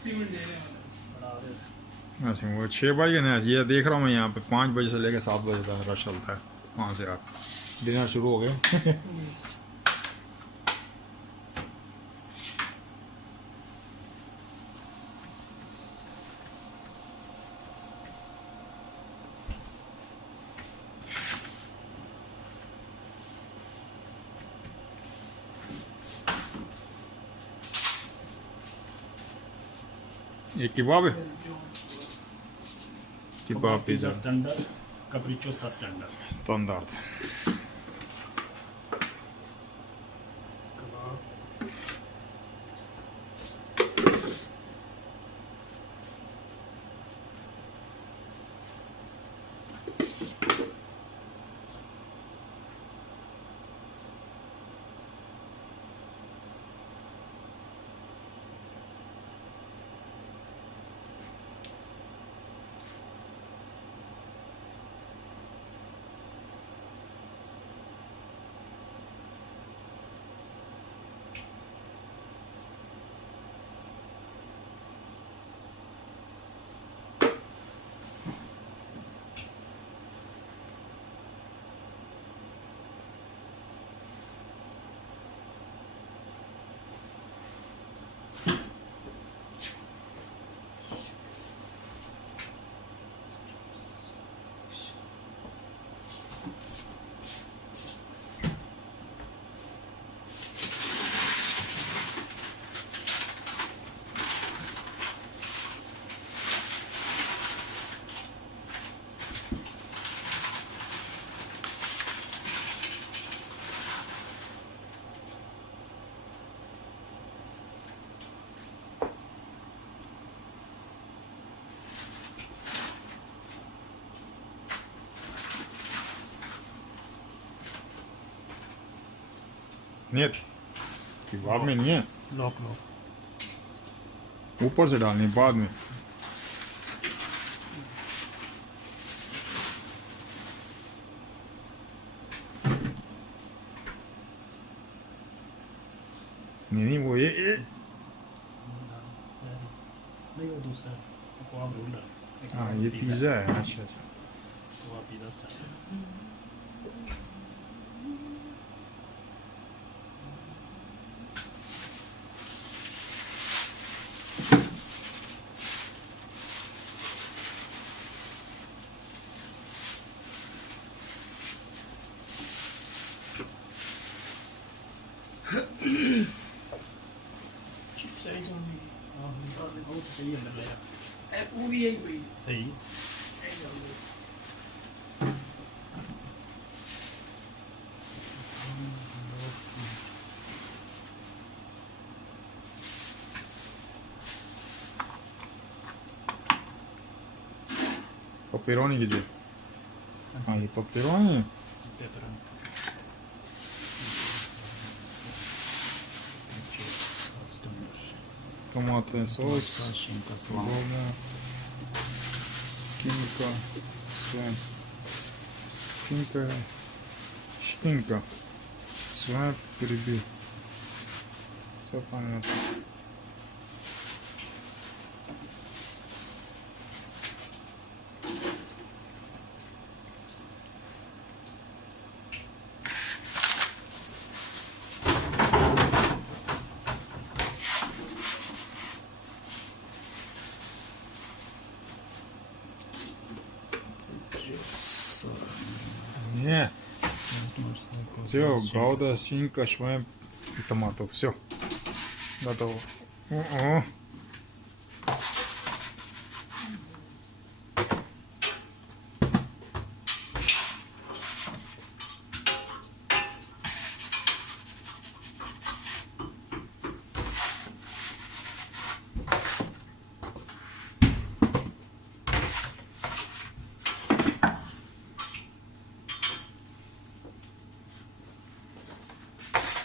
80 minute दे रहे हैं। अच्छा वो 6 बज गए ना, ये देख रहा हूँ मैं यहाँ पे 5 बजे से लेकर 7 बजे तक रश चलता है वहाँ से। आप डिनर शुरू हो गए। ये kebab है, kebab pizza standard, capricciosa standard. standard. नहीं kebab में नहीं है, Lock. ऊपर से डालनी बाद में। नहीं वो ये नहीं वो दूसरा kebab roll है। हाँ ये पिज़्ज़ा है। अच्छा Kebab pizza standard. चिप्स है जो भी बहुत सही अंदर लगा। वो भी यही हुई सही। pepperoni कीजिए। हाँ ये pepperoni है। Pepperoni. Standard. Томатная сос, Шинка, солома, скинка, шкинка, свай, перебил. Все понятно. Не, все, гауда, свинка, швайм и томатов. Все, готово.